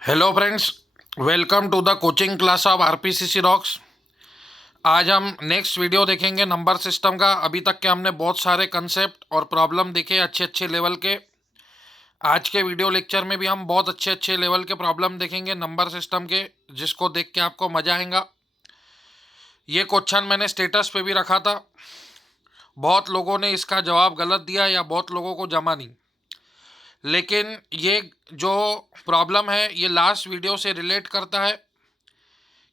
Hello friends, welcome to the coaching class of RPCC rocks. आज हम next video देखेंगे number system का। अभी तक के हमने बहुत सारे कंसेप्ट और प्रॉब्लम देखे अच्छे अच्छे लेवल के। आज के वीडियो लेक्चर में भी हम बहुत अच्छे अच्छे लेवल के प्रॉब्लम देखेंगे नंबर सिस्टम के, जिसको देख के आपको मज़ा आएगा। ये क्वेश्चन मैंने स्टेटस पे भी रखा था। बहुत लोगों ने इसका जवाब गलत दिया या बहुत लोगों को जमा नहीं, लेकिन ये जो प्रॉब्लम है ये लास्ट वीडियो से रिलेट करता है,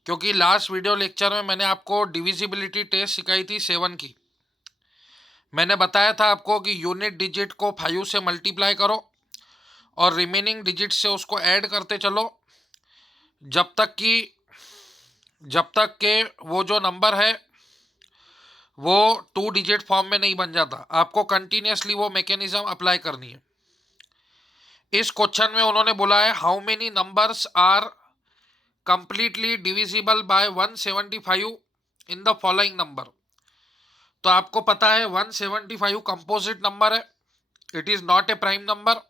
क्योंकि लास्ट वीडियो लेक्चर में मैंने आपको डिविजिबिलिटी टेस्ट सिखाई थी 7 की। मैंने बताया था आपको कि यूनिट डिजिट को 5 से मल्टीप्लाई करो और रिमेनिंग डिजिट से उसको ऐड करते चलो जब तक कि जब तक के वो जो नंबर है वो 2 डिजिट फॉर्म में नहीं बन जाता। आपको कंटिन्यूसली वो मैकेनिज्म अप्लाई करनी है। इस क्वेश्चन में उन्होंने बोला है how many numbers are completely divisible by 175 in the following number. तो आपको पता है 175 कंपोजिट नंबर है, it is not a prime number,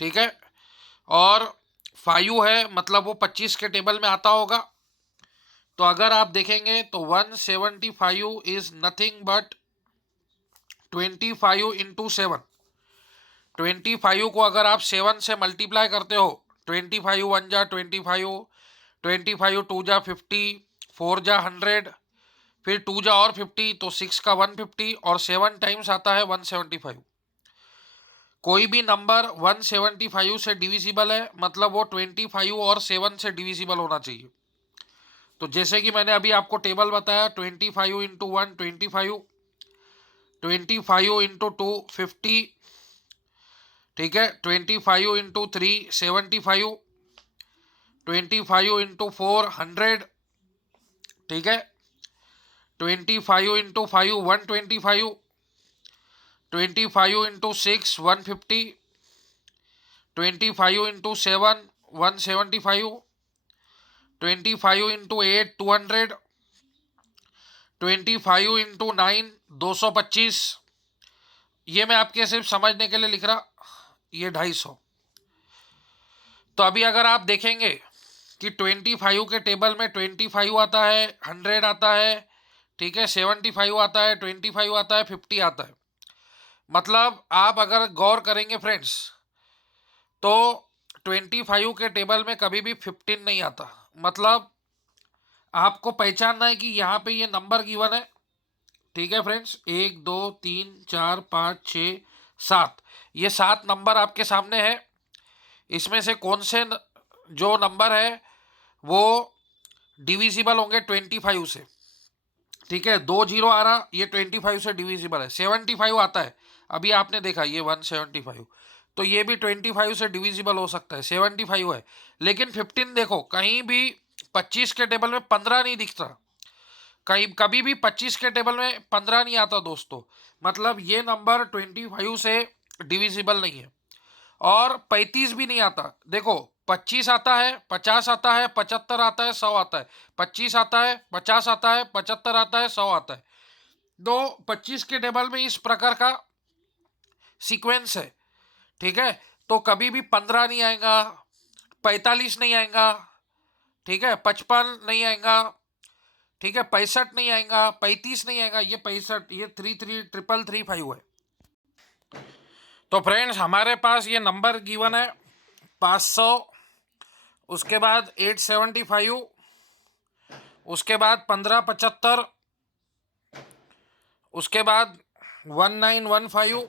ठीक है। और 5 है, मतलब वो 25 के टेबल में आता होगा। तो अगर आप देखेंगे तो 175 इज नथिंग बट 25 इंटू 7। 25 को अगर आप 7 से मल्टीप्लाई करते हो, 25 1 जा 25, 25 2 जा 50, 4 जा 100, फिर 2 जा और 50, तो 6 का 150 और 7 टाइम्स आता है 175। कोई भी नंबर 175 से डिविजिबल है, मतलब वो 25 और 7 से डिविजिबल होना चाहिए। तो जैसे कि मैंने अभी आपको टेबल बताया, 25 इंटू 1 25, 25 इंटू 2 50, ठीक है, 25 इंटू 3 75, 25 इंटू 4 100, ठीक है, 25 into 5 125, 25 into 6 150, 25 into 7 175, 25 into 8 200, 25 into 9 225। ये मैं आपके सिर्फ समझने के लिए लिख रहा, ये 250। तो अभी अगर आप देखेंगे कि 25 के टेबल में 25 आता है, 100 आता है, ठीक है, 75 आता है, 25 आता है, 50 आता है। मतलब आप अगर गौर करेंगे फ्रेंड्स, तो 25 के टेबल में कभी भी 15 नहीं आता। मतलब आपको पहचानना है कि यहाँ पे ये नंबर गिवन है, ठीक है फ्रेंड्स, 1 2 3 4 5 6 7, ये 7 नंबर आपके सामने है। इसमें से कौन से जो नंबर है वो डिविजिबल होंगे 25 से, ठीक है। 2 जीरो आ रहा, ये 25 से डिविजिबल है। 75 आता है, अभी आपने देखा ये 175, तो ये भी 25 से डिविजिबल हो सकता है, 75 है। लेकिन 15 देखो, कहीं भी 25 के टेबल में 15 नहीं दिखता, कहीं कभी भी 25 के टेबल में 15 नहीं आता दोस्तों। मतलब ये नंबर 25 से डिविजिबल नहीं है। और 35 भी नहीं आता। देखो, 25 आता है, 50 आता है, 75 आता है, 100 आता है, 25 आता है, 50 आता है, 75 आता है, 100 आता है। तो 25 के टेबल में इस प्रकार का सीक्वेंस है, ठीक है। तो कभी भी 15 नहीं आएगा, 45 नहीं आएगा, ठीक है, 55 नहीं आएगा, ठीक है, 65 नहीं आएगा, 35 नहीं आएगा, ये 65, ये 33 333 5 है। तो फ्रेंड्स, हमारे पास ये नंबर गिवन है 500, उसके बाद 875, उसके बाद 1575, उसके बाद 1915,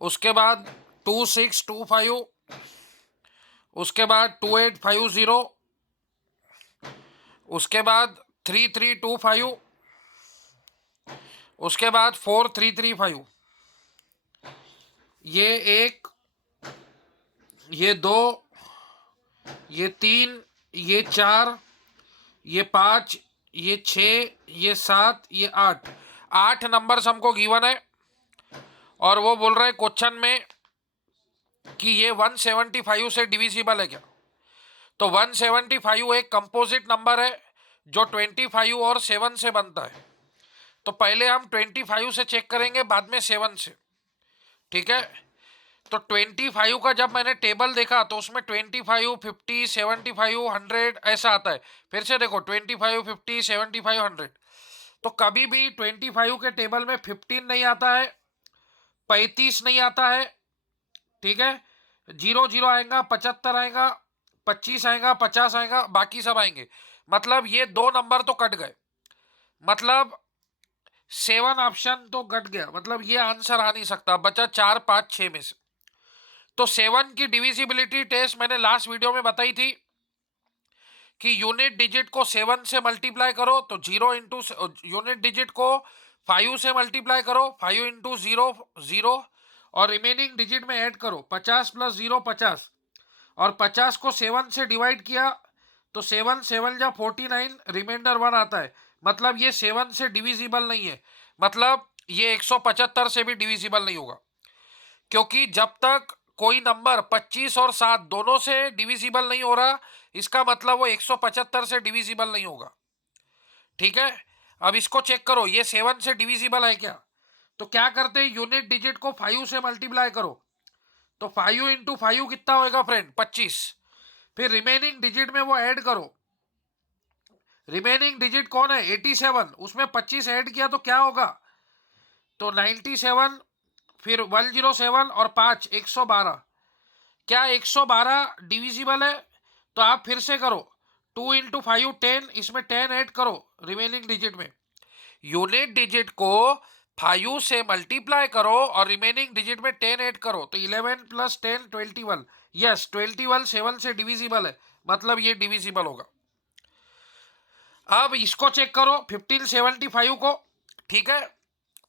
उसके बाद 2625, उसके बाद 2850, उसके बाद 3325, उसके बाद 4335। ये 1, ये 2, ये 3, ये 4, ये 5, ये 6, ये 7, ये 8, 8 नंबर्स हमको गिवन है। और वो बोल रहे हैं क्वेश्चन में कि ये 175 से डिविजिबल है क्या। तो 175 एक कंपोजिट नंबर है जो 25 और 7 से बनता है। तो पहले हम 25 से चेक करेंगे, बाद में 7 से, ठीक है। तो 25 का जब मैंने टेबल देखा तो उसमें 25, 50, 75, 100 ऐसा आता है। फिर से देखो 25, 50, 75, 100। तो कभी भी 25 के टेबल में 15 नहीं आता है, 35 नहीं आता है, ठीक है, 00 आएगा, 75 आएगा, 25 आएगा, 50 आएगा, बाकी सब आएंगे। मतलब ये दो नंबर तो कट गए, मतलब 7 ऑप्शन तो कट गया, मतलब ये आंसर आ नहीं सकता, बचा 4, 5, 6 में से। तो 7 की डिविजिबिलिटी टेस्ट मैंने लास्ट वीडियो में बताई थी कि यूनिट डिजिट को 7 से मल्टीप्लाई करो तो 0 इंटू यूनिट डिजिट को 5 से मल्टीप्लाई करो, 5 इंटू 0 0, और रिमेनिंग डिजिट में ऐड करो 50 प्लस 0 50, और 50 को 7 से डिवाइड किया तो 7 7 जा 49, रिमाइंडर 1 आता है। मतलब ये 7 से डिविजिबल नहीं है, मतलब ये 175 से भी डिविजिबल नहीं होगा, क्योंकि जब तक कोई नंबर 25 और 7 दोनों से डिविजिबल नहीं हो रहा, इसका मतलब वो 175 से डिविजिबल नहीं होगा। ठीक है, अब इसको चेक करो ये 7 से डिविजिबल है क्या। तो क्या करते हैं, यूनिट डिजिट को 5 से मल्टीप्लाई करो तो 5 इंटू 5 कितना होएगा फ्रेंड, 25। फिर रिमेनिंग डिजिट में वो ऐड करो, रिमेनिंग डिजिट कौन है, 87, उसमें 25 ऐड किया तो क्या होगा, तो 97, फिर 107 और 5 112। क्या 112 डिविजिबल है, तो आप फिर से करो 2 इंटू 5 10, इसमें 10 ऐड करो रिमेनिंग डिजिट में, यूनिट डिजिट को 5 से मल्टीप्लाई करो और रिमेनिंग डिजिट में 10 ऐड करो तो 11 प्लस 10 21। यस, 21 7 से डिविजिबल है, मतलब ये डिविजिबल होगा। अब इसको चेक करो 1575 को, ठीक है।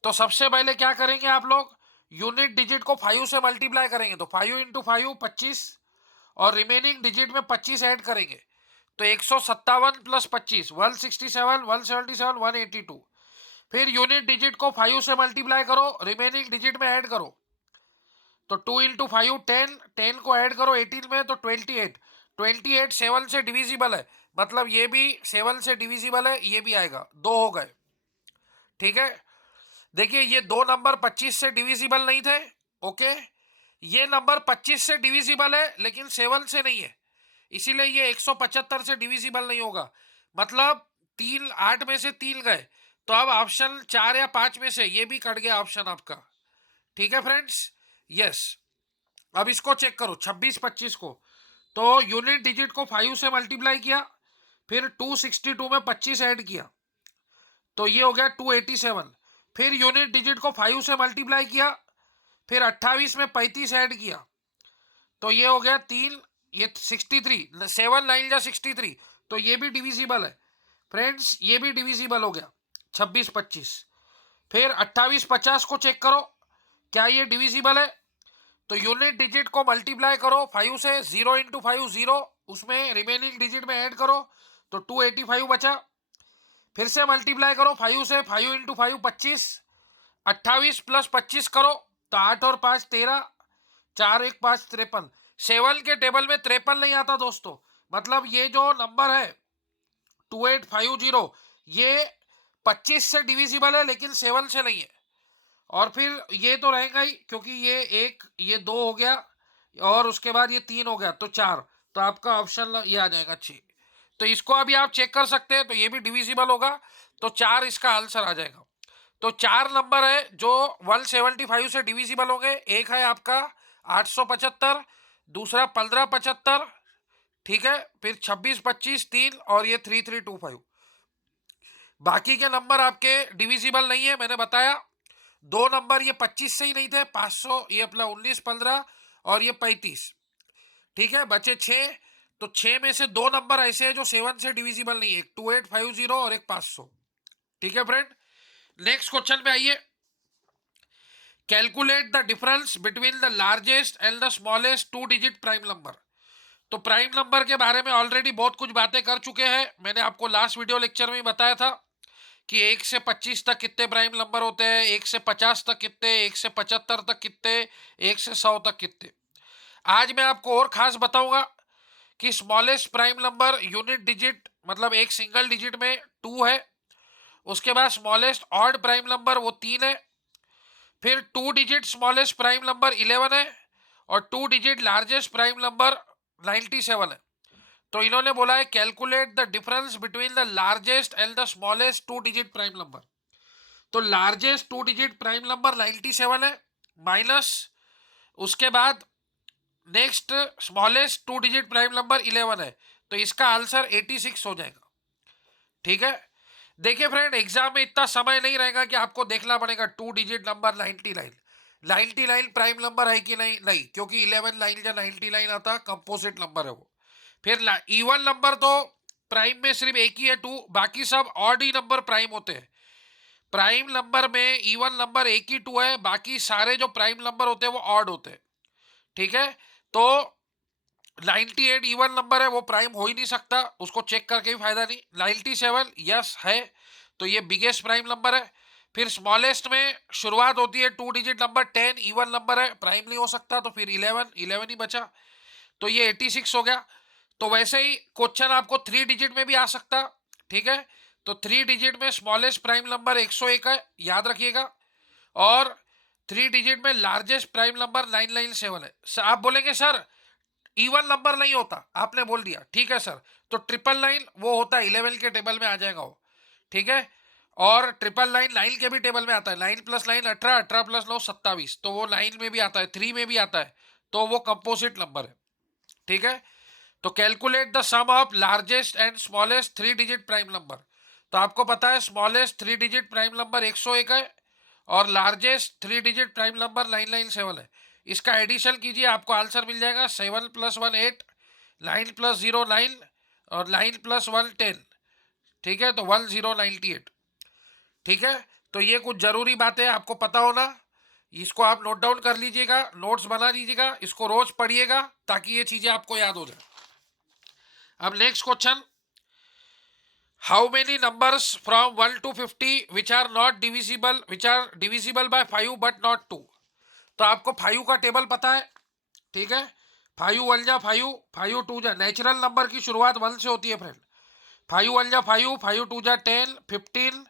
तो सबसे पहले क्या करेंगे आप लोग, यूनिट डिजिट को 5 से मल्टीप्लाई करेंगे तो 5 इंटू 5 25, और रिमेनिंग डिजिट में 25 ऐड करेंगे तो 157 प्लस 25 167 177 182। फिर यूनिट डिजिट को 5 से मल्टीप्लाई करो, रिमेनिंग डिजिट में ऐड करो तो 2 इंटू 5 10, 10 को ऐड करो 18 में तो 28, 28 7 से डिविजिबल है, मतलब ये भी 7 से डिविजिबल है, ये भी आएगा, दो हो गए। ठीक है, देखिए ये दो नंबर 25 से डिविजिबल नहीं थे, ओके, ये नंबर 25 से डिविजिबल है लेकिन 7 से नहीं है, इसीलिए ये 175 से डिविजिबल नहीं होगा, मतलब 3 8 में से 3 गए, तो अब ऑप्शन 4 या 5 में से ये भी कट गया ऑप्शन आपका। ठीक है फ्रेंड्स, यस। अब इसको चेक करो 26 25 को, तो यूनिट डिजिट को 5 से मल्टीप्लाई किया, फिर 262 में 25 ऐड किया तो ये हो गया 287। फिर यूनिट डिजिट को 5 से मल्टीप्लाई किया, फिर 28 में 35 ऐड किया तो ये हो गया 3, ये 63, 7 9 जा 63, तो ये भी डिविजिबल है फ्रेंड्स, ये भी डिविजिबल हो गया 26 25। फिर 28 50 को चेक करो क्या ये डिविजिबल है, तो यूनिट डिजिट को मल्टीप्लाई करो 5 से, 0 इंटू 5 0, उसमें रिमेनिंग डिजिट में ऐड करो तो 285 बचा, फिर से मल्टीप्लाई करो 5 से, 5 इंटू 5 25, 28 प्लस 25 करो तो 8 और 5 13, 4 1 5 53। 7 के टेबल में 53 नहीं आता दोस्तों, मतलब ये जो नंबर है 2850 ये 25 से डिविजिबल है लेकिन 7 से नहीं है, और फिर ये तो रहेगा ही क्योंकि ये एक, ये 2 हो गया और उसके बाद ये 3 हो गया तो 4, तो आपका ऑप्शन ये आ जाएगा 6। तो इसको अभी आप चेक कर सकते हैं, तो ये भी डिविजिबल होगा तो 4 इसका आंसर आ जाएगा। तो 4 नंबर है जो 175 से डिविजिबल होंगे, एक है आपका 875, दूसरा 1575, ठीक है, फिर 26 25 3, और ये 3325। बाकी के नंबर आपके डिविजिबल नहीं है, मैंने बताया दो नंबर ये 25 से ही नहीं थे, 500 ये अपना 19 15 और ये 35, ठीक है, बचे 6। तो 6 में से दो नंबर ऐसे हैं जो 7 से डिविजिबल नहीं है, एक 2850 और एक 500। ठीक है फ्रेंड, नेक्स्ट क्वेश्चन पे आइए। Calculate the difference between the largest and the smallest 2 digit prime number. तो प्राइम नंबर के बारे में ऑलरेडी बहुत कुछ बातें कर चुके हैं, मैंने आपको लास्ट वीडियो लेक्चर में ही बताया था कि 1 से 25 तक कितने प्राइम नंबर होते हैं, 1 से 50 तक कितने, 1 से 75 तक कितने, 1 से 100 तक कितने। आज मैं आपको और खास बताऊंगा कि smallest prime number unit digit मतलब एक सिंगल डिजिट में 2 है, उसके बाद स्मॉलेस्ट ऑड प्राइम नंबर वो 3 है, फिर 2 डिजिट स्मॉलेस्ट प्राइम नंबर 11 है, और 2 डिजिट लार्जेस्ट प्राइम नंबर 97 है। तो इन्होंने बोला है calculate the difference between the largest and the smallest 2 digit prime number. तो लार्जेस्ट 2 डिजिट प्राइम नंबर 97 है, माइनस उसके बाद next smallest 2 digit prime number 11 है। तो इसका आंसर 86 हो जाएगा। ठीक है, देखिए फ्रेंड, एग्जाम में इतना समय नहीं रहेगा कि आपको देखना पड़ेगा 2 डिजिट नंबर 99 प्राइम नंबर है कि नहीं, नहीं, क्योंकि 11 लाइन या 99 आता कंपोजिट नंबर है वो। फिर इवन नंबर तो प्राइम में सिर्फ एक ही है 2, बाकी सब ऑड ही नंबर प्राइम होते हैं। प्राइम नंबर में इवन नंबर एक ही 2 है, बाकी सारे जो प्राइम नंबर होते हैं वो ऑड होते हैं। ठीक है, तो 98 इवन नंबर है, वो प्राइम हो ही नहीं सकता, उसको चेक करके भी फायदा नहीं। 97 यस है, तो ये बिगेस्ट प्राइम नंबर है। फिर स्मॉलेस्ट में शुरुआत होती है 2 डिजिट नंबर 10 इवन नंबर है, प्राइम नहीं हो सकता, तो फिर 11 ही बचा, तो ये 86 हो गया। तो वैसे ही क्वेश्चन आपको 3 डिजिट में भी आ सकता। ठीक है, तो 3 डिजिट में स्मॉलेस्ट प्राइम नंबर 101 है, याद रखिएगा, और 3 डिजिट में लार्जेस्ट प्राइम नंबर 997 है। आप बोलेंगे सर इवन नंबर नहीं होता, आपने बोल दिया, ठीक है सर, तो 999 वो होता है 11 के टेबल में आ जाएगा वो। ठीक है, और 999 9 के भी टेबल में आता है, 9 + 9 18, 18 + 9 27, तो वो 9 में भी आता है, 3 में भी आता है, तो वो कंपोजिट नंबर है। ठीक है, तो calculate the sum of largest and smallest 3 digit prime number. तो आपको पता है स्मॉलेस्ट 3 डिजिट प्राइम नंबर 101 है और लार्जेस्ट 3 डिजिट प्राइम नंबर 997 है। इसका एडिशन कीजिए, आपको आंसर मिल जाएगा 7 + 1 8, 9 + 0 9 और 9 + 1 10। ठीक है, तो 1098। ठीक है, तो ये कुछ जरूरी बातें आपको पता होना, इसको आप नोट डाउन कर लीजिएगा, नोट्स बना लीजिएगा, इसको रोज पढ़िएगा ताकि ये चीजें आपको याद हो जाए। अब next question, how many numbers from 1 to 50 which are not divisible, which are divisible by 5 but not 2। तो आपको 5 का टेबल पता है। ठीक है, 5 1 जा 5, 5 2 जा, नेचुरल नंबर की शुरुआत 1 से होती है फ्रेंड। 5 1 जा 5, 5 2 जा 10, 15,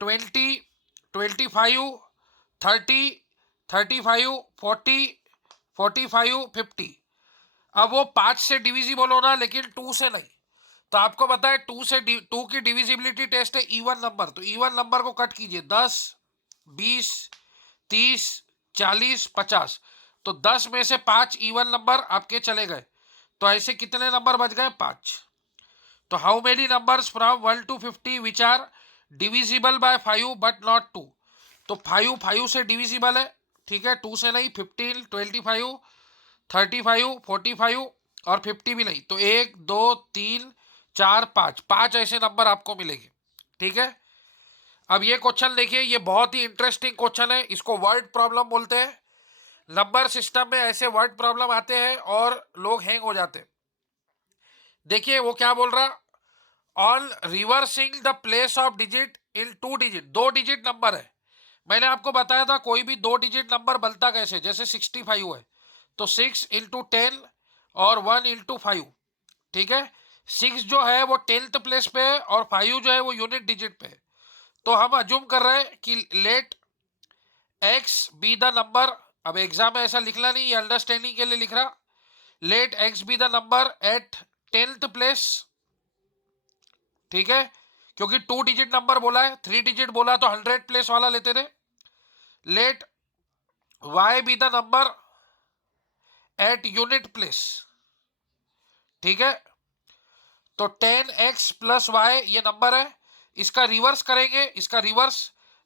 20, 25, 30, 35, 40, 45, 50। अब वो 5 से डिविजिबल होना, लेकिन 2 से नहीं। तो आपको पता है 2 की डिविजिबिलिटी टेस्ट है इवन नंबर। तो इवन नंबर को कट कीजिए, 10, 20, 30, 40, 50। तो 10 में से 5 इवन नंबर आपके चले गए, तो ऐसे कितने नंबर बच गए? 5। तो how many numbers from 1 to 50 which are divisible by 5 but not 2। तो 5 5 से डिविजिबल है, ठीक है, 2 से नहीं। 15, 25, 35, 45 और 50 भी नहीं। तो 1 2 3 4 5, 5 ऐसे नंबर आपको मिलेंगे। ठीक है, अब ये क्वेश्चन देखिए, ये बहुत ही इंटरेस्टिंग क्वेश्चन है, इसको वर्ड प्रॉब्लम बोलते हैं। नंबर सिस्टम में ऐसे वर्ड प्रॉब्लम आते हैं और लोग हैंग हो जाते हैं। देखिए वो क्या बोल रहा, on reversing the place of digit in 2 digit, 2 digit number है। मैंने आपको बताया था कोई भी 2 डिजिट नंबर बनता कैसे, जैसे 65 है, तो 6 × 10 और 1 × 5। ठीक है, 6 जो है वो 10th प्लेस पे है और 5 जो है वो यूनिट डिजिट पे है। तो हम अज्यूम कर रहे हैं कि let x be the number, अब एग्जाम में ऐसा लिखना नहीं, ये अंडरस्टैंडिंग के लिए लिख रहा, let x be the number at 10th place. ठीक है, क्योंकि 2 डिजिट नंबर बोला है, 3 डिजिट बोला तो 100 प्लेस वाला लेते थे। Let y be the number at unit place. ठीक है, तो 10x + y ये नंबर है, इसका रिवर्स करेंगे, इसका रिवर्स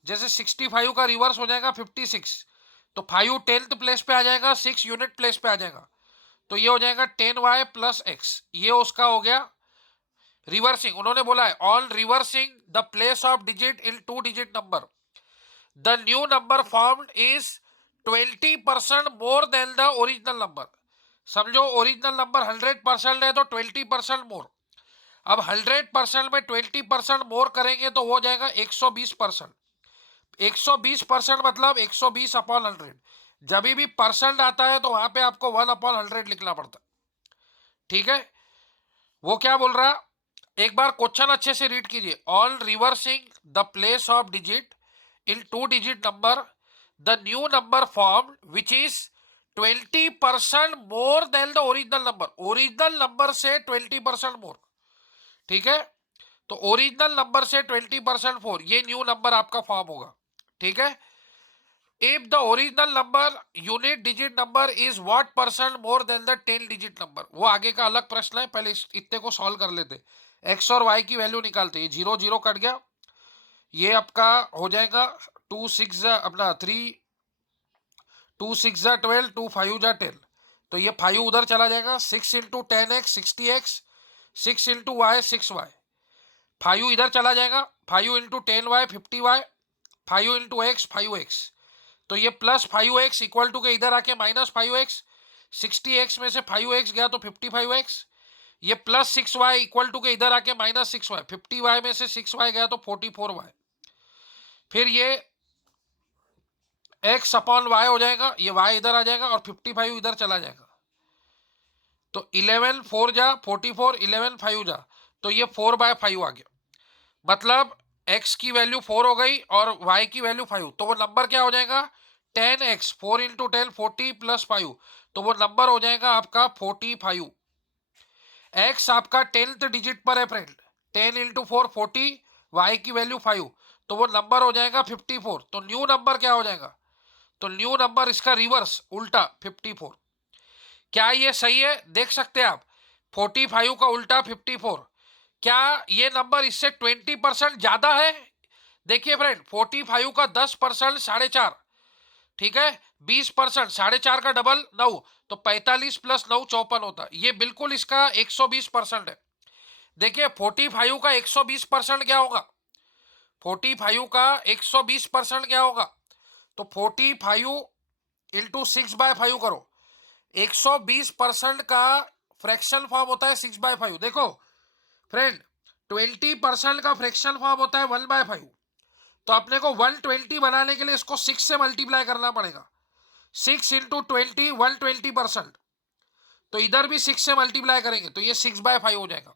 जैसे 65 का रिवर्स हो जाएगा 56, तो 5 10th प्लेस पे आ जाएगा, 6 यूनिट प्लेस पे आ जाएगा, तो ये हो जाएगा 10y + x। ये उसका हो गया रिवर्सिंग। उन्होंने बोला है on reversing the place of digit in 2 digit number, the new number formed is 20% more than the original number. समझो ओरिजिनल नंबर 100% है तो 20% मोर। अब 100% में 20% मोर करेंगे तो हो जाएगा 120%। 120% मतलब 120/100। जब भी परसेंट आता है तो वहां पे आपको 1/100 लिखना पड़ता। ठीक है, वो क्या बोल रहा, एक बार क्वेश्चन अच्छे से रीड कीजिए। On reversing the place of digit in 2 digit number, the new number form which is 20% more than the original number, original number से 20% मोर, ठीक है। तो ओरिजिनल नंबर से 20% फोर, ये न्यू नंबर आपका फॉर्म होगा, ठीक है। If the original number unit digit number is what percent more than the 10 digit number, वो आगे का अलग प्रश्न है, पहले इतने को सॉल्व कर लेते। एक्स और वाई की वैल्यू निकालते, ये 0 0 कट गया, ये आपका हो जाएगा 2 6 अपना 3 2 6 12 2 5 10, तो ये 5 उधर चला जाएगा, 6 into 10x 60x, 6 into Y 6y, 5 इधर चला जाएगा, 5 into 10y 50y, 5 into x 5x, तो ये प्लस 5x इक्वल टू के इधर आके माइनस 5x, 60x में से 5x गया तो 55x, ये प्लस 6y इक्वल टू के इधर आके माइनस 6y, 50y में से 6y गया तो 44y, फिर ये x अपॉन y हो जाएगा, ये y इधर आ जाएगा और 55 इधर चला जाएगा, तो 11 4 जा 44, 11 5 जा, तो ये 4/5 आ गया, मतलब x की वैल्यू 4 हो गई और y की वैल्यू 5, तो वो नंबर क्या हो जाएगा 10x, 4 इंटू 10 40 प्लस 5, तो वो नंबर हो जाएगा आपका 45। x आपका 10th डिजिट पर है फ्रेंड, 10 इंटू 4 40, y की वैल्यू 5, तो वो नंबर हो जाएगा 54। तो न्यू नंबर क्या हो जाएगा, तो न्यू नंबर इसका रिवर्स उल्टा 54। क्या ये सही है, देख सकते हैं आप, 45 का उल्टा 54, क्या ये नंबर इससे 20% ज्यादा है। देखिए फ्रेंड 45 का 10% 4.5, ठीक है, 20% 4.5 का डबल 9, तो 45 प्लस 9 54 होता है, ये बिल्कुल इसका 120% है। देखिए 45 का 120% क्या होगा, 45 का 120% क्या होगा, तो 45 इंटू 6/5 करो, 120% का फ्रैक्शन फॉर्म होता है 6/5। देखो फ्रेंड 20% का फ्रैक्शन फॉर्म होता है 1/5, तो अपने को 120 बनाने के लिए इसको 6 से मल्टीप्लाई करना पड़ेगा, 6 इंटू 20 120%, तो इधर भी 6 से मल्टीप्लाई करेंगे तो ये 6/5 हो जाएगा।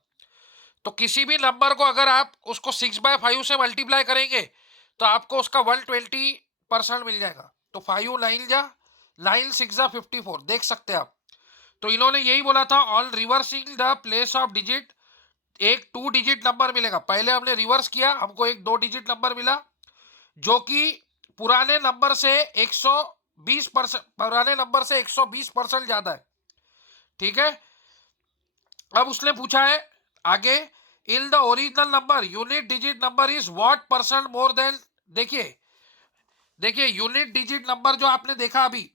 तो किसी भी नंबर को अगर आप उसको 6/5 से मल्टीप्लाई करेंगे तो आपको उसका 120% मिल जाएगा, तो 5 9 जा 9 6 जा 54, देख सकते हैं आप। तो इन्होंने यही बोला था on reversing the place of digit, एक 2 डिजिट नंबर मिलेगा, पहले हमने रिवर्स किया हमको एक 2 डिजिट नंबर मिला जो कि पुराने नंबर से 120%, पुराने नंबर से 120% ज्यादा है, ठीक है। अब उसने पूछा है आगे, in the original number unit digit number is what percent more than, देखिए देखिए यूनिट डिजिट नंबर जो आपने देखा अभी,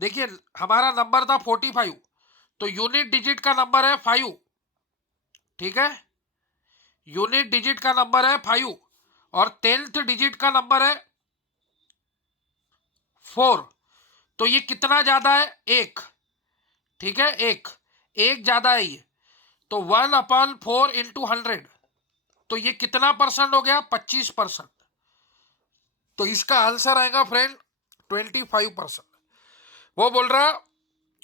देखिए हमारा नंबर था 45, तो यूनिट डिजिट का नंबर है 5, ठीक है, यूनिट डिजिट का नंबर है 5 और 10th डिजिट का नंबर है 4, तो ये कितना ज्यादा है, एक, ठीक है, एक ज्यादा है ये, तो 1/4 इंटू 100, तो ये कितना परसेंट हो गया 25%, तो इसका आंसर आएगा फ्रेंड 25%। वो बोल रहा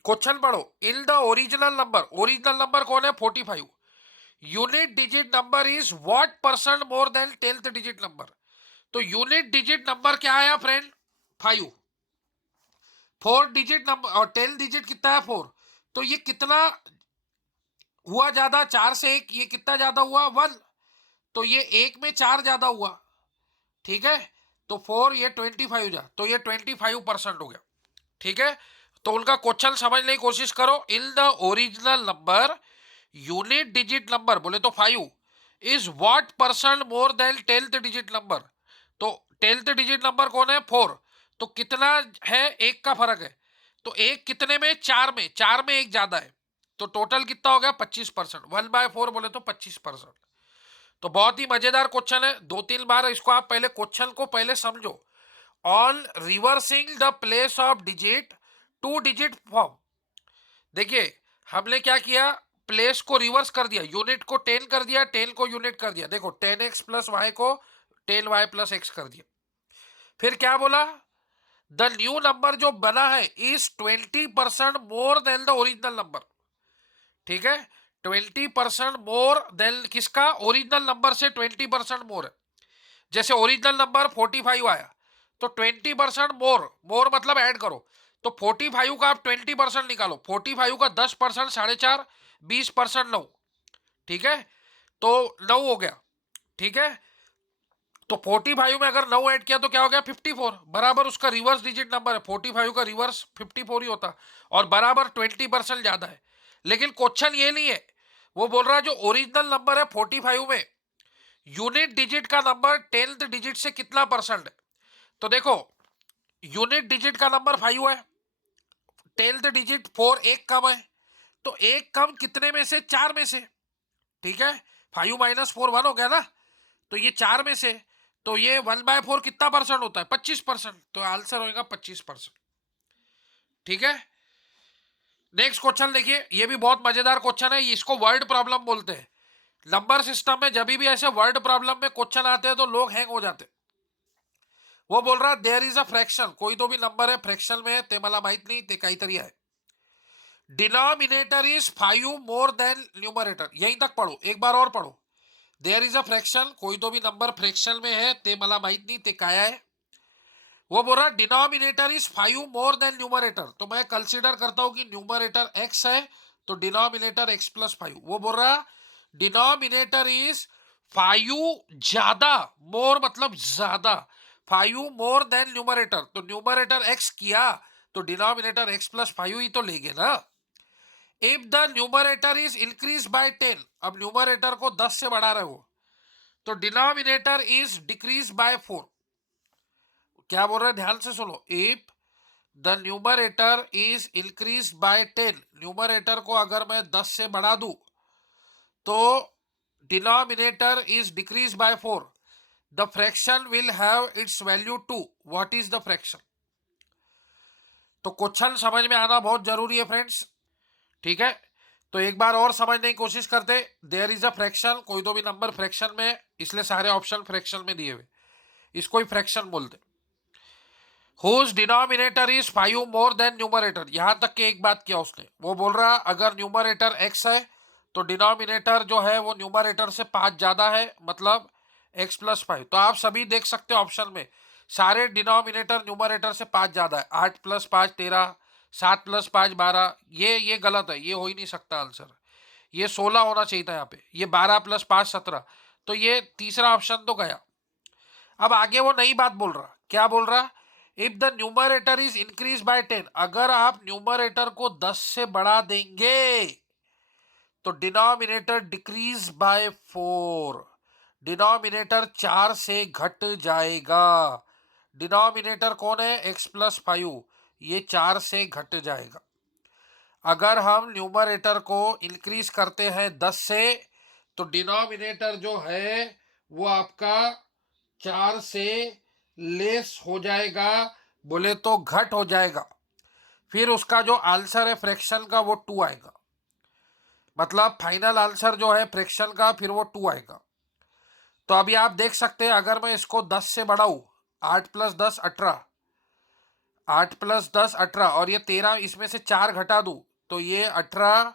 क्वेश्चन पढ़ो, in the original number, original number कौन है 45, unit digit number is what percent more than 10th digit number, तो यूनिट डिजिट नंबर क्या आया फ्रेंड 5, 4 डिजिट नंबर और 10 डिजिट कितना है 4, तो ये कितना हुआ ज्यादा, 4 से 1, ये कितना ज्यादा हुआ 1, तो ये 1 में 4 ज्यादा हुआ, ठीक है, तो 4 ये 25 जा, तो ये 25% हो गया, ठीक है। तो उनका क्वेश्चन समझने की कोशिश करो, in the original number unit digit number बोले तो 5 is what percent more than 10th digit number, तो 10th डिजिट नंबर कौन है 4, तो कितना है, एक का फर्क है, तो एक कितने में, 4 में, 4 में एक ज्यादा है, तो टोटल कितना हो गया 25%, 1/4 बोले तो 25%। तो बहुत ही मजेदार क्वेश्चन है, 2-3 बार इसको आप पहले क्वेश्चन को पहले समझो, on reversing the place of digit 2 digit form, देखिए हमने क्या किया, प्लेस को रिवर्स कर दिया, यूनिट को 10 कर दिया, 10 को यूनिट कर दिया, देखो 10x प्लस वाई को 10y प्लस एक्स कर दिया, फिर क्या बोला, द न्यू नंबर जो बना है is 20% more than the original number, ठीक है, 20% मोर देन किसका, ओरिजिनल नंबर से 20% मोर है, जैसे ओरिजिनल नंबर 45 आया तो 20% मोर, मोर मतलब ऐड करो, तो 45 का आप 20% निकालो, 45 का 10% 4.5, 20% 9, ठीक है, तो 9 हो गया, ठीक है। तो 45 में अगर 9 ऐड किया तो क्या हो गया 54, बराबर उसका रिवर्स डिजिट नंबर है, 45 का रिवर्स 54 ही होता, और बराबर 20% ज्यादा है। लेकिन क्वेश्चन ये नहीं है, वो बोल रहा है जो ओरिजिनल नंबर है 45 में यूनिट डिजिट का नंबर 10th डिजिट से कितना परसेंट है। तो देखो यूनिट डिजिट का नंबर 5 है, 10th डिजिट 4 एक कम है, तो एक कम कितने में से, 4 में से, ठीक है। 5 माइनस 4 1 हो गया ना, तो ये 4 में से, तो ये 1/4 कितना परसेंट होता है, 25%, तो आंसर होगा 25%, ठीक है। नेक्स्ट क्वेश्चन देखिए, ये भी बहुत मजेदार क्वेश्चन है, इसको वर्ड प्रॉब्लम बोलते हैं। नंबर सिस्टम में जब भी ऐसे वर्ड प्रॉब्लम में क्वेश्चन आते हैं तो लोग हैंग हो जाते हैं। वो बोल रहा है देयर इज अ फ्रैक्शन, कोई तो भी नंबर है फ्रैक्शन में ते मला माहित नहीं ते काहीतरी आहे, denominator is 5 more than numerator, यहीं तक पढ़ो, एक बार और पढ़ो। देयर इज अ फ्रैक्शन, कोई तो भी नंबर फ्रैक्शन में है ते मला माहित नहीं ते काय है। वो बोल रहा है denominator is 5 more than numerator, तो मैं कंसीडर करता हूं कि न्यूमरेटर x है, तो डिनोमिनेटर x प्लस 5। वो बोल रहा डिनोमिनेटर इज 5 ज्यादा, मोर मतलब ज्यादा, 5 मोर देन न्यूमरेटर, तो न्यूमरेटर x किया तो डिनोमिनेटर x प्लस 5 ही तो लेंगे ना। If the numerator is increase by 10, अब न्यूमरेटर को 10 से बढ़ा रहे हो, तो डिनोमिनेटर इज डिक्रीज बाय 4। क्या बोल रहे हैं ध्यान से सुनो, if the numerator is increase by 10, numerator को अगर मैं 10 से बढ़ा दूं तो denominator is decrease by 4, the fraction will have it's value 2, what is the fraction. तो क्वेश्चन समझ में आना बहुत जरूरी है फ्रेंड्स, ठीक है। तो एक बार और समझने की कोशिश करते, देयर इज अ फ्रैक्शन, कोई तो भी नंबर फ्रैक्शन में, इसलिए सारे ऑप्शन फ्रैक्शन में दिए हुए, इसको ही फ्रैक्शन बोलते। Whose denominator is 5 more than numerator, यहां तक के एक बात किया उसने, वो बोल रहा अगर न्यूमरेटर x है तो डिनोमिनेटर जो है वो न्यूमरेटर से 5 ज्यादा है, मतलब x प्लस 5। तो आप सभी देख सकते हो ऑप्शन में सारे डिनोमिनेटर न्यूमरेटर से 5 ज्यादा है, 8 प्लस 5 13, 7 प्लस 5 12, ये गलत है, ये हो ही नहीं सकता आंसर, ये 16 होना चाहिए था यहाँ पे, ये 12 प्लस 5 17, तो ये तीसरा ऑप्शन तो गया। अब आगे वो नई बात बोल रहा, क्या बोल रहा, if the numerator is increase by 10, अगर आप न्यूमरेटर को 10 से बढ़ा देंगे तो डिनोमिनेटर डिक्रीज बाय 4, डिनोमिनेटर 4 से घट जाएगा। डिनोमिनेटर कौन है x प्लस 5, ये 4 से घट जाएगा। अगर हम न्यूमरेटर को इंक्रीज करते हैं 10 से तो डिनोमिनेटर जो है वो आपका 4 से लेस हो जाएगा, बोले तो घट हो जाएगा, फिर उसका जो आंसर है फ्रैक्शन का वो 2 आएगा, मतलब फाइनल आंसर जो है फ्रैक्शन का फिर वो 2 आएगा। तो अभी आप देख सकते हैं अगर मैं इसको 10 से बढ़ाऊं, 8 प्लस 10 18, 8 प्लस 10 18, और ये 13, इसमें से 4 घटा दूं तो ये 18,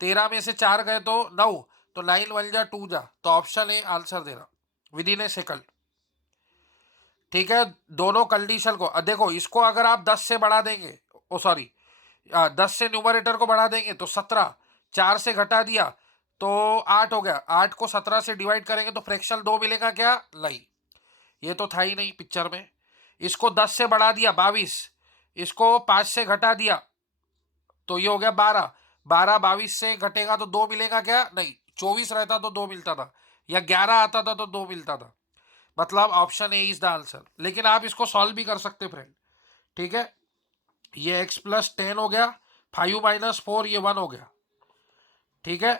13 में से 4 गए तो 9, तो 9 1 जा 2 जा, तो ऑप्शन ए आंसर दे रहा विद इन ए सेकंड, ठीक है। दोनों कंडीशन को देखो, इसको अगर आप 10 से बढ़ा देंगे, ओ सॉरी 10 से न्यूमरेटर को बढ़ा देंगे तो 17, 4 से घटा दिया तो 8 हो गया, 8 को 17 से डिवाइड करेंगे तो फ्रैक्शन 2 मिलेगा क्या, नहीं, ये तो था ही नहीं पिक्चर में। इसको 10 से बढ़ा दिया 22, इसको 5 से घटा दिया तो ये हो गया 12, 12 22 से घटेगा तो 2 मिलेगा क्या, नहीं, 24 रहता तो 2 मिलता था, या 11 आता था तो 2 मिलता था, मतलब option A is the answer. लेकिन आप इसको सॉल्व भी कर सकते फ्रेंड, ठीक है। ये x प्लस 10 हो गया, 5 माइनस 4 ये 1 हो गया, ठीक है।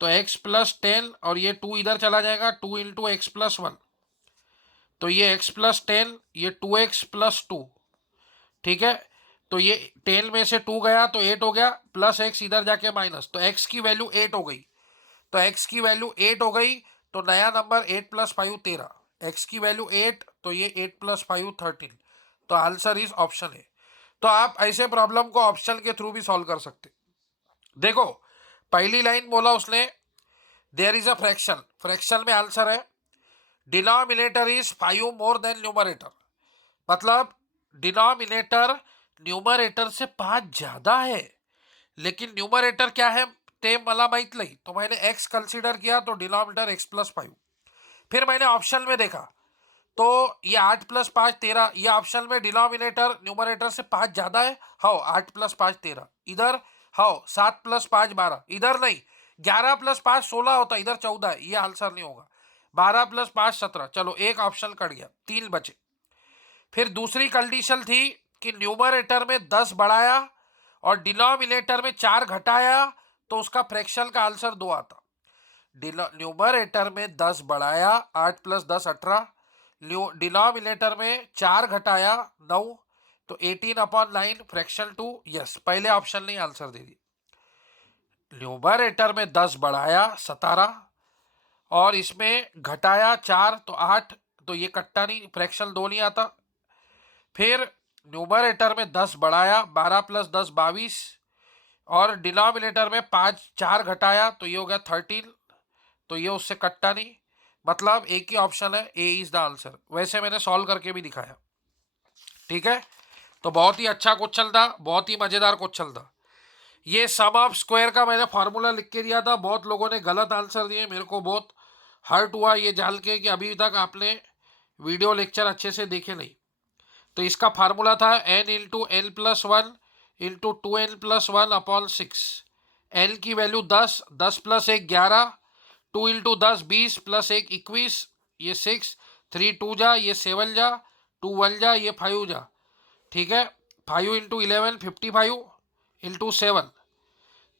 तो x प्लस 10 और ये 2 इधर चला जाएगा, 2 इंटू एक्स प्लस 1, तो ये x प्लस 10 ये 2x प्लस 2, ठीक है। तो ये 10 में से 2 गया तो 8 हो गया, प्लस x इधर जाके माइनस, तो x की वैल्यू 8 हो गई, तो x की वैल्यू 8 हो गई, तो नया नंबर 8 प्लस 5 13, x की वैल्यू 8, तो ये 8 प्लस 5 13, तो आंसर इज ऑप्शन है। तो आप ऐसे प्रॉब्लम को ऑप्शन के थ्रू भी सॉल्व कर सकते। देखो पहली लाइन बोला उसने there is a fraction, fraction में आंसर है denominator is 5 more than numerator, मतलब डिनोमिनेटर न्यूमरेटर से 5 ज्यादा है, लेकिन न्यूमरेटर क्या है ते मला माहित नहीं, तो मैंने x कंसीडर किया तो डिनोमिनेटर x+5। फिर मैंने ऑप्शन में देखा तो ये 8+5 13, ये ऑप्शन में डिनोमिनेटर न्यूमरेटर से 5 ज्यादा है। हाउ 8+5 13, इधर हाउ 7+5 12, इधर नहीं 11+5 16 होता, इधर 14 है, ये आंसर नहीं होगा। 12+5 17, चलो एक ऑप्शन कट गया, 3 बचे। फिर दूसरी कंडीशन थी कि न्यूमरेटर में 10 बढ़ाया और डिनोमिनेटर में 4 घटाया तो उसका फ्रैक्शन का आंसर 2 आता। न्यूमरेटर में 10 बढ़ाया 8+10 18, डिनोमिनेटर में 4 घटाया 9, तो 18/9 फ्रैक्शन 2। यस, पहले ऑप्शन ने आंसर दे दिया। न्यूमरेटर में 10 बढ़ाया 17 और इसमें घटाया 4 तो 8, तो ये कट्टा नहीं, फ्रैक्शन 2 नहीं आता। फिर न्यूमरेटर में 10 बढ़ाया 12+10 22 और डिनोमिनेटर में 5 4 घटाया तो ये हो गया 13, तो ये उससे कट्टा नहीं, मतलब एक ही ऑप्शन है, ए इज द आंसर। वैसे मैंने सॉल्व करके भी दिखाया, ठीक है। तो बहुत ही अच्छा क्वेश्चन था, बहुत ही मजेदार क्वेश्चन था। ये सम ऑफ स्क्वायर का मैंने फार्मूला लिख के दिया था, बहुत लोगों ने गलत आंसर दिए, मेरे को बहुत हर्ट हुआ ये जान के कि अभी तक आपने वीडियो लेक्चर अच्छे से देखे नहीं। तो इसका फार्मूला था n×n+1 इंटू 2n+1/6। n की वैल्यू 10, 10+1 11, 2 × 10 20 +1 21, ये 6, 3 2 जा ये 7 जा, 2 1 जा ये 5 जा, ठीक है। 5 × 11 55 इंटू 7,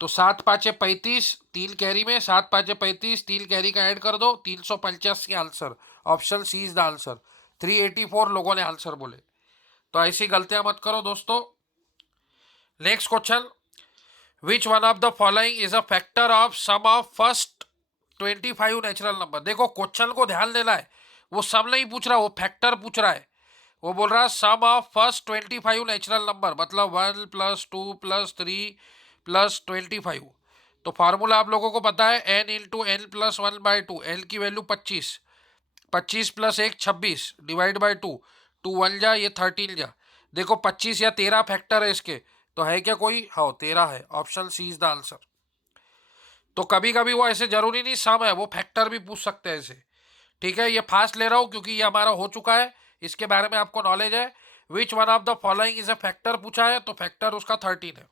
तो 7 5 35, 3 कैरी में 7 5 35, 3 कैरी का ऐड कर दो, 385 answer. Option C is the answer. 384 लोगों ने आंसर बोले, तो ऐसी गलतियां मत करो दोस्तों। Next question, which one of the following is a factor of sum of first 25 natural number. देखो क्वेश्चन को ध्यान देना है, वो सम नहीं पूछ रहा, वो फैक्टर पूछ रहा है। वो बोल रहा है सम ऑफ फर्स्ट 25 नेचुरल नंबर, मतलब 1 + 2 + 3 + 25। तो फार्मूला आप लोगों को पता है, n×n+1/2। n की वैल्यू 25, 25 + 1 26 डिवाइड बाई 2, 2 1 जा ये 13 जा। देखो 25 या 13 फैक्टर है इसके, तो है क्या कोई? हाँ 13 है, option C is the answer. तो कभी कभी वो ऐसे जरूरी नहीं सम है, वो फैक्टर भी पूछ सकते हैं ऐसे, ठीक है। ये फास्ट ले रहा हूँ क्योंकि ये हमारा हो चुका है, इसके बारे में आपको नॉलेज है। Which one of the following is a factor पूछा है, तो फैक्टर उसका 13 है।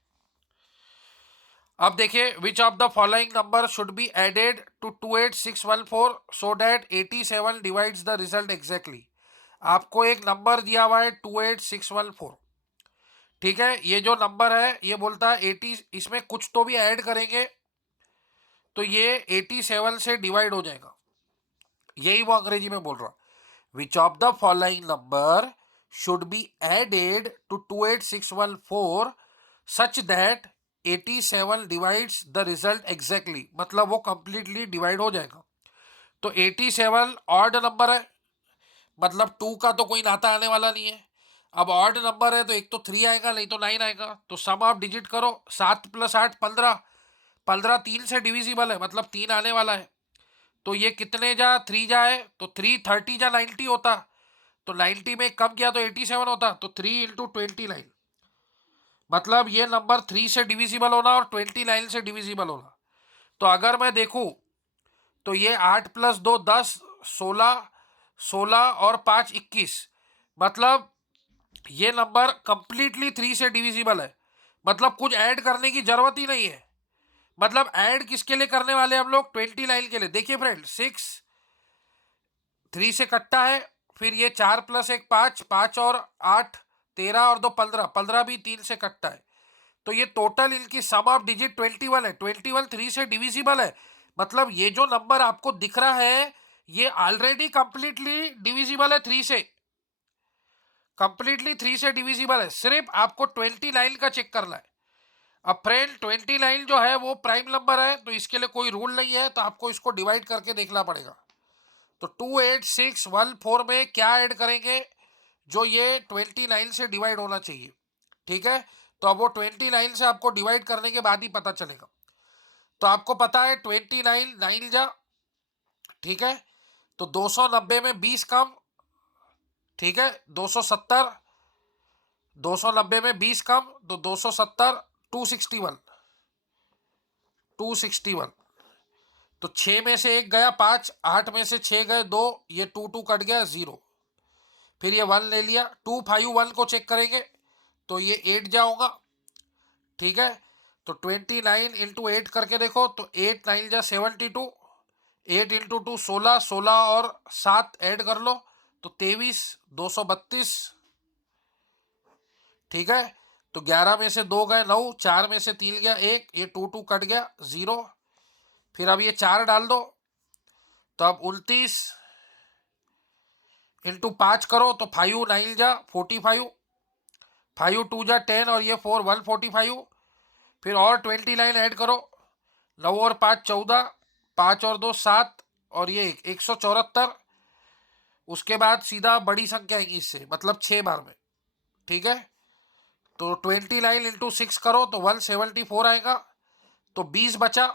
अब देखिए, which of the following number should be added to 28614 so that 87 divides the result exactly. आपको एक नंबर दिया हुआ है 28614, ठीक है। ये जो नंबर है ये बोलता है 80, इसमें कुछ तो भी ऐड करेंगे तो ये 87 से डिवाइड हो जाएगा, यही वो अंग्रेजी में बोल रहा। Which of the following number should be added to 28614 such that 87 divides the result exactly, मतलब वो कंप्लीटली डिवाइड हो जाएगा। तो 87 ऑड नंबर है, मतलब 2 का तो कोई नाता आने वाला नहीं है। अब ऑड नंबर है तो एक तो 3 आएगा, नहीं तो 9 आएगा। तो सम ऑफ डिजिट करो, 7 + 8 15, 15 3 से डिविजिबल है, मतलब 3 आने वाला है। तो ये कितने जा 3 जाए तो 3 30 जा 90 होता, तो 90 में कम किया तो 87 होता, तो 3 × 29, मतलब ये नंबर 3 से डिविजिबल होना और 29 से डिविजिबल होना। तो अगर मैं देखूं तो ये 8 + 2 10, 16, 16 और 5 21, मतलब ये नंबर कंप्लीटली 3 से डिविजिबल है, मतलब कुछ ऐड करने की जरूरत ही नहीं है। मतलब ऐड किसके लिए करने वाले हम लोग? 29 के लिए। देखिए फ्रेंड, 6 3 से कट्टा है, फिर ये 4 + 1 5, 5 और 8 13 और 2 15, 15 भी 3 से कट्टा है। तो ये टोटल इनकी सम ऑफ डिजिट 21 है, 21 3 से डिविजिबल है, मतलब ये जो नंबर आपको दिख रहा है ये ऑलरेडी कंप्लीटली डिविजिबल है 3 से, कंप्लीटली 3 से डिविजिबल है। सिर्फ आपको 29 का चेक करना है। अब फ्रेंड 29 जो है वो प्राइम नंबर है, तो इसके लिए कोई रूल नहीं है, तो आपको इसको डिवाइड करके देखना पड़ेगा। तो 28614 में क्या ऐड करेंगे जो ये 29 से डिवाइड होना चाहिए, ठीक है। तो अब वो 29 से आपको डिवाइड करने के बाद ही पता चलेगा। तो आपको पता है 29 9 जा, ठीक है। तो 290 में 20 कम, ठीक है, 270, 290 में 20 कम तो 270, 261, 261। तो 6 में से 1 गया 5, 8 में से 6 गए 2, ये 2 कट गया 0। फिर ये 1 ले लिया, 251 को चेक करेंगे तो ये 8 जाऊंगा, ठीक है। तो 29 इंटू 8 करके देखो तो 8 9 जा 72, 8 इंटू 2 16, 16 और 7 ऐड कर लो तो 23, 232, ठीक है। तो 11 में से 2 गए 9, 4 में से 3 गया 1, ये 2 कट गया 0। फिर अब ये 4 डाल दो तो अब 29 इंटू 5 करो तो 5 9 जा 45, 5 2 जा 10 और ये 4 145। फिर और 29 ऐड करो, 9 और 5 14, 5 और 2 7 और ये 174। उसके बाद सीधा बड़ी संख्या आएगी इससे, मतलब 6 बार में, ठीक है। तो 29 इंटू 6 करो तो 174 आएगा, तो 20 बचा।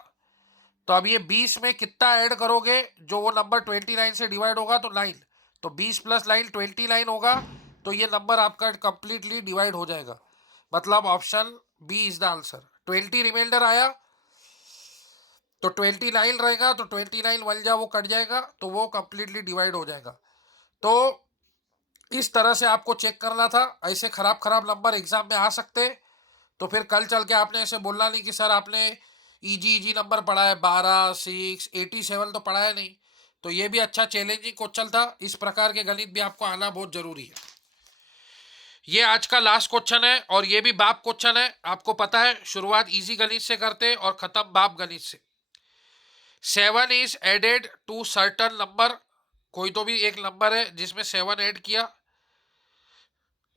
तो अब ये 20 में कितना ऐड करोगे, जो वो नंबर 29 से डिवाइड होगा तो 9, तो 20 प्लस 9 29 होगा, तो ये नंबर आपका कंप्लीटली डिवाइड हो जाएगा। मतलब option B is the answer. 20 remainder आया तो 29 रहेगा, तो 29 वन जा वो कट जाएगा, तो वो कंप्लीटली डिवाइड हो जाएगा। तो इस तरह से आपको चेक करना था। ऐसे खराब खराब नंबर एग्जाम में आ सकते, तो फिर कल चल के आपने ऐसे बोलना नहीं कि सर आपने इजी इजी नंबर पढ़ा है, 12 6 87 तो पढ़ा है नहीं। तो ये भी अच्छा चैलेंजिंग क्वेश्चन था। इस प्रकार के गणित भी आपको आना बहुत जरूरी है। ये आज का लास्ट क्वेश्चन है और ये भी बाप क्वेश्चन है। आपको पता है शुरुआत इजी गणित से करते और खत्म बाप गणित से। 7 is added to certain number, कोई तो भी एक नंबर है जिसमें 7 ऐड किया,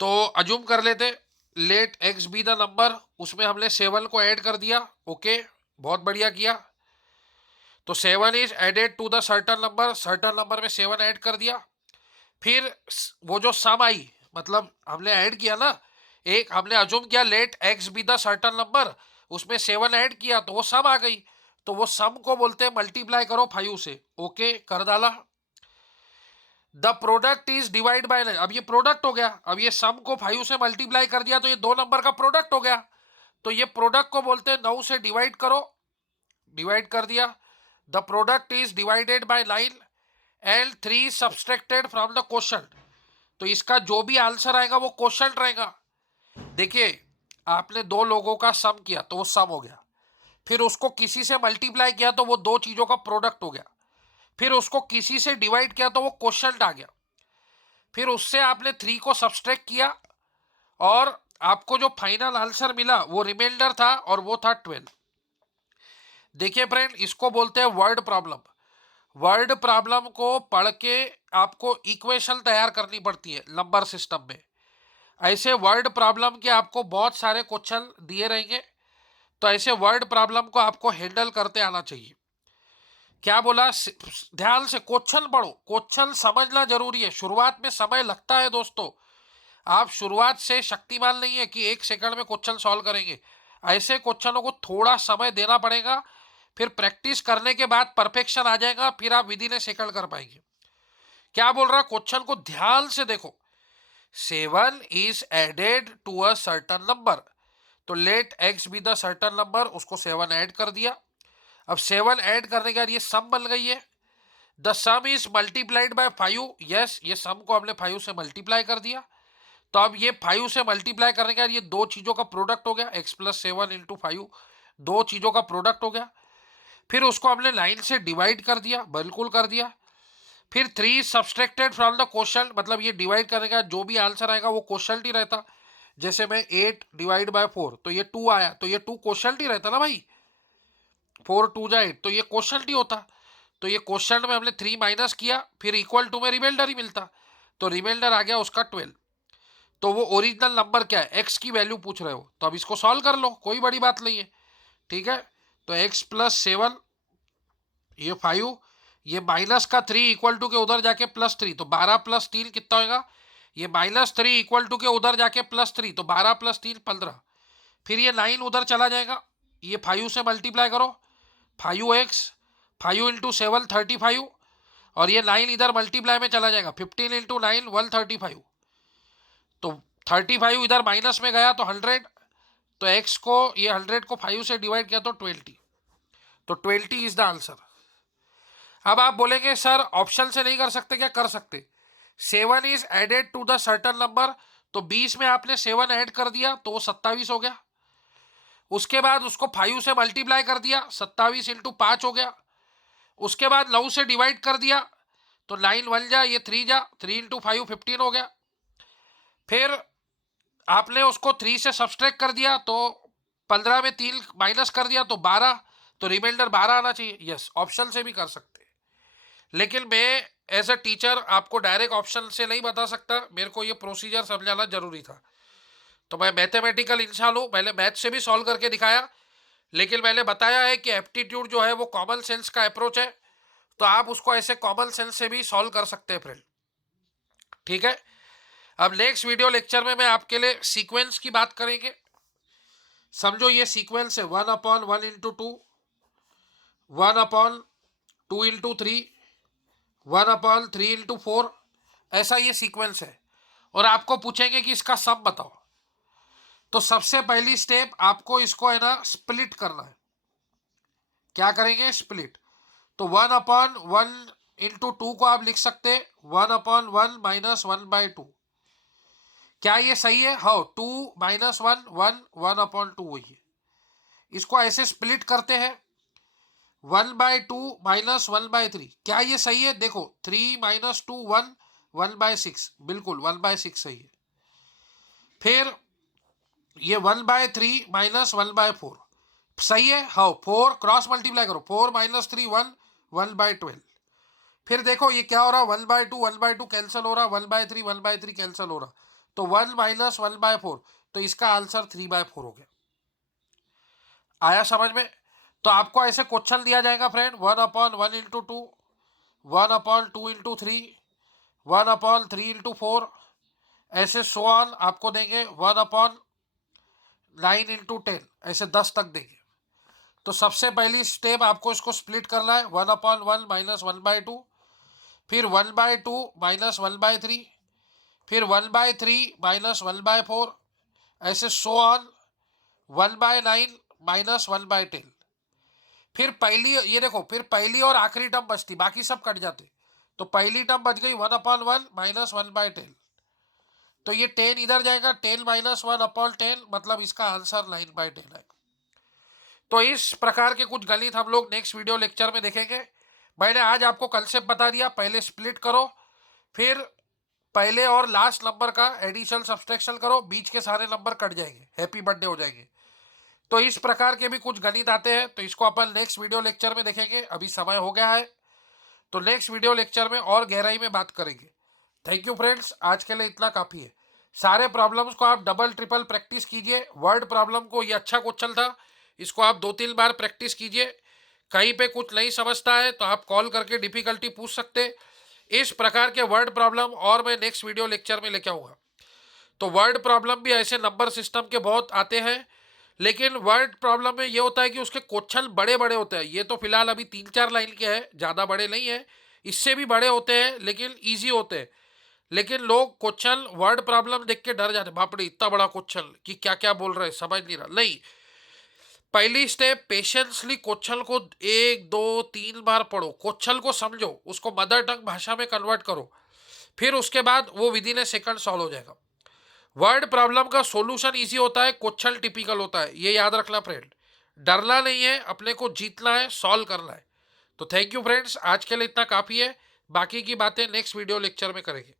तो अज्यूम कर लेते let x be the number, उसमें हमने 7 को ऐड कर दिया। ओके, बहुत बढ़िया किया। तो 7 is added to the certain number, certain number में 7 ऐड कर दिया। फिर वो जो सम आई, मतलब हमने ऐड किया ना, एक हमने अज्यूम किया let x be the certain number, उसमें 7 ऐड किया तो वो सम आ गई। तो वो सम को बोलते हैं मल्टीप्लाई करो 5 से। ओके, कर डाला। The product is divide by, अब ये प्रोडक्ट हो गया। अब ये सम को 5 से मल्टीप्लाई कर दिया तो ये दो नंबर का प्रोडक्ट हो गया। तो ये प्रोडक्ट को बोलते हैं 9 से डिवाइड करो, डिवाइड कर दिया। The product is divided by 9 and 3 subtracted from the quotient. तो इसका जो भी आंसर आएगा वो क्वोशंट रहेगा। देखिए, आपने दो लोगों का सम किया तो वो सम हो गया, फिर उसको किसी से मल्टीप्लाई किया तो वो दो चीजों का प्रोडक्ट हो गया, फिर उसको किसी से डिवाइड किया तो वो क्वोशंट आ गया, फिर उससे आपने 3 को सब्सट्रैक्ट किया और आपको जो फाइनल आंसर मिला वो रिमाइंडर था और वो था 12। देखिए फ्रेंड, इसको बोलते हैं वर्ड प्रॉब्लम। वर्ड प्रॉब्लम को पढ़ के आपको इक्वेशन तैयार करनी पड़ती है नंबर सिस्टम में। ऐसे वर्ड प्रॉब्लम के आपको बहुत सारे क्वेश्चन दिए रहेंगे, तो ऐसे वर्ड प्रॉब्लम को आपको हैंडल करते आना चाहिए। क्या बोला, ध्यान से क्वेश्चन पढ़ो, क्वेश्चन समझना जरूरी है। शुरुआत में समय लगता है दोस्तों, आप शुरुआत से शक्तिमान नहीं है कि 1 सेकंड में क्वेश्चन सॉल्व करेंगे। ऐसे क्वेश्चनों को थोड़ा समय देना पड़ेगा, फिर प्रैक्टिस करने के बाद परफेक्शन आ जाएगा, फिर आप विद इन ए सेकंड कर पाएंगे। क्या बोल रहा, क्वेश्चन को ध्यान से देखो। 7 is added to a certain number, तो let x be the certain number, उसको 7 ऐड कर दिया। अब 7 ऐड करने के बाद ये सम बन गई है। The some is multiplied by 5, yes, ये सम को हमने 5 से मल्टीप्लाई कर दिया। तो अब ये 5 से मल्टीप्लाई करने के बाद ये दो चीजों का प्रोडक्ट हो गया, एक्स प्लस 7 इंटू 5, दो चीजों का प्रोडक्ट हो गया। फिर उसको हमने 9 से डिवाइड कर दिया, बिल्कुल कर दिया। फिर 3 सब्सट्रैक्टेड फ्रॉम द क्वोशंट, मतलब ये डिवाइड करने का जो भी आंसर आएगा वो क्वोशंट ही रहता। जैसे मैं 8 डिवाइड बाय 4 तो ये 2 आया, तो ये 2 क्वोशंट ही रहता ना भाई, 4 2 जा 8, तो ये क्वोशंट ही होता। तो ये क्वोशंट में हमने 3 माइनस किया, फिर इक्वल टू में रिमाइंडर ही मिलता, तो रिमाइंडर आ गया उसका 12। तो वो ओरिजिनल नंबर क्या है, एक्स की वैल्यू पूछ रहे हो, तो अब इसको सॉल्व कर लो, कोई बड़ी बात नहीं है, ठीक है। तो एक्स प्लस 7, ये 5, ये माइनस का 3 इक्वल टू के उधर जाके प्लस 3, तो 12 प्लस 3 कितना होगा, ये -3 इक्वल टू के उधर जाके प्लस 3, तो 12 प्लस 3 15। फिर ये 9 उधर चला जाएगा, ये 5 से मल्टीप्लाई करो, 5x, 5 इंटू 7 35, और ये 9 इधर मल्टीप्लाई में चला जाएगा, 15 इंटू 9 135। तो 35 इधर माइनस में गया तो 100, तो x को ये 100 को 5 से डिवाइड किया तो 20, तो 20 इज द आंसर। अब आप बोलेंगे सर ऑप्शन से नहीं कर सकते क्या? कर सकते। 7 is added to the certain number, तो 20 में आपने 7 ऐड कर दिया तो वो 27 हो गया। उसके बाद उसको 5 से मल्टीप्लाई कर दिया, 27 इंटू 5 हो गया। उसके बाद 9 से डिवाइड कर दिया तो 9 1 जा, ये 3 जा, 3 इंटू 5 15 हो गया। फिर आपने उसको 3 से सब्सट्रैक्ट कर दिया तो 15 में 3 माइनस कर दिया तो 12, तो रिमाइंडर 12 आना चाहिए। यस, ऑप्शन से भी कर सकते, लेकिन मैं एज अ टीचर आपको डायरेक्ट ऑप्शन से नहीं बता सकता, मेरे को ये प्रोसीजर समझाना जरूरी था। तो मैं मैथमेटिकल इंसान हूँ, मैंने मैथ से भी सॉल्व करके दिखाया, लेकिन मैंने बताया है कि एप्टीट्यूड जो है वो कॉमन सेंस का अप्रोच है, तो आप उसको ऐसे कॉमन सेंस से भी सॉल्व कर सकते हैं फ्रेंड। ठीक है, अब नेक्स्ट वीडियो लेक्चर में मैं आपके लिए सीक्वेंस की बात करेंगे। समझो ये सीक्वेंस है 1/1 इंटू 2, 1/2 इंटू 3, 1/3 इंटू 4, ऐसा ये सीक्वेंस है। और आपको पूछेंगे कि इसका सम बताओ, तो सबसे पहली स्टेप आपको इसको है ना स्प्लिट करना है। क्या करेंगे? स्प्लिट। तो 1/1 इंटू 2 को आप लिख सकते 1/1 माइनस 1/2। क्या ये सही है? हाँ, 2 माइनस 1 1 1/2 वही है। इसको ऐसे स्प्लिट करते हैं 1/2 माइनस 1/3। क्या ये सही है? देखो 3 माइनस 2 1 1/6, बिल्कुल 1/6 सही है। फिर ये 1/3 माइनस 1/4 सही है। हाँ, 4 क्रॉस मल्टीप्लाई करो, 4 माइनस 3 1 1/12। फिर देखो ये क्या हो रहा, 1/2 1/2 कैंसिल हो रहा, 1/3 1/3 कैंसिल हो रहा, तो 1 माइनस 1/4, तो इसका आंसर 3/4 हो गया। आया समझ में? तो आपको ऐसे क्वेश्चन दिया जाएगा फ्रेंड, 1/1 इंटू 2, 1/2 इंटू 3, 1/3 इंटू 4, ऐसे सो ऑन आपको देंगे 1/9 इंटू 10, ऐसे 10 तक देंगे। तो सबसे पहली स्टेप आपको इसको स्प्लिट करना है 1/1 माइनस 1/2, फिर 1/2 माइनस 1/3, फिर 1/3 माइनस 1/4, ऐसे सो ऑन 1/9 माइनस 1/10। फिर पहली, ये देखो, फिर पहली और आखिरी टर्म बचती, बाकी सब कट जाते। तो पहली टर्म बच गई 1/1 माइनस 1/10, तो ये 10 इधर जाएगा, 10 माइनस 1/10, मतलब इसका आंसर 9/10 है। तो इस प्रकार के कुछ गणित हम लोग नेक्स्ट वीडियो लेक्चर में देखेंगे। मैंने आज आपको कंसेप्ट बता दिया, पहले स्प्लिट करो, फिर पहले और लास्ट नंबर का एडिशन सब्सट्रैक्शन करो, बीच के सारे नंबर कट जाएंगे, हैप्पी बर्थडे हो जाएंगे। तो इस प्रकार के भी कुछ गणित आते हैं, तो इसको अपन नेक्स्ट वीडियो लेक्चर में देखेंगे। अभी समय हो गया है, तो नेक्स्ट वीडियो लेक्चर में और गहराई में बात करेंगे। थैंक यू फ्रेंड्स, आज के लिए इतना काफ़ी है। सारे प्रॉब्लम्स को आप डबल ट्रिपल प्रैक्टिस कीजिए। वर्ड प्रॉब्लम को, ये अच्छा क्वेश्चन था, इसको आप 2-3 बार प्रैक्टिस कीजिए। कहीं पे कुछ नहीं समझता है तो आप कॉल करके डिफिकल्टी पूछ सकते। इस प्रकार के वर्ड प्रॉब्लम और मैं नेक्स्ट वीडियो लेक्चर में लेके आऊँगा। तो वर्ड प्रॉब्लम भी ऐसे नंबर सिस्टम के बहुत आते हैं, लेकिन वर्ड प्रॉब्लम में ये होता है कि उसके क्वेश्चन बड़े बड़े होते हैं। ये तो फिलहाल अभी 3-4 लाइन के हैं, ज़्यादा बड़े नहीं है, इससे भी बड़े होते हैं लेकिन ईजी होते हैं। लेकिन लोग क्वेश्चन वर्ड प्रॉब्लम देख के डर जाते, बाप रे इतना बड़ा क्वेश्चन कि क्या क्या बोल रहे हैं, समझ नहीं रहा। नहीं, पहली स्टेप पेशेंसली क्वेश्चन को 1-2-3 बार पढ़ो, क्वेश्चन को समझो, उसको मदर टंग भाषा में कन्वर्ट करो, फिर उसके बाद वो with in A second solve हो जाएगा। वर्ड प्रॉब्लम का सॉल्यूशन इजी होता है, क्वेश्चन टिपिकल होता है, ये याद रखना फ्रेंड। डरना नहीं है, अपने को जीतना है, सॉल्व करना है। तो थैंक यू फ्रेंड्स, आज के लिए इतना काफ़ी है, बाकी की बातें नेक्स्ट वीडियो लेक्चर में करेंगे।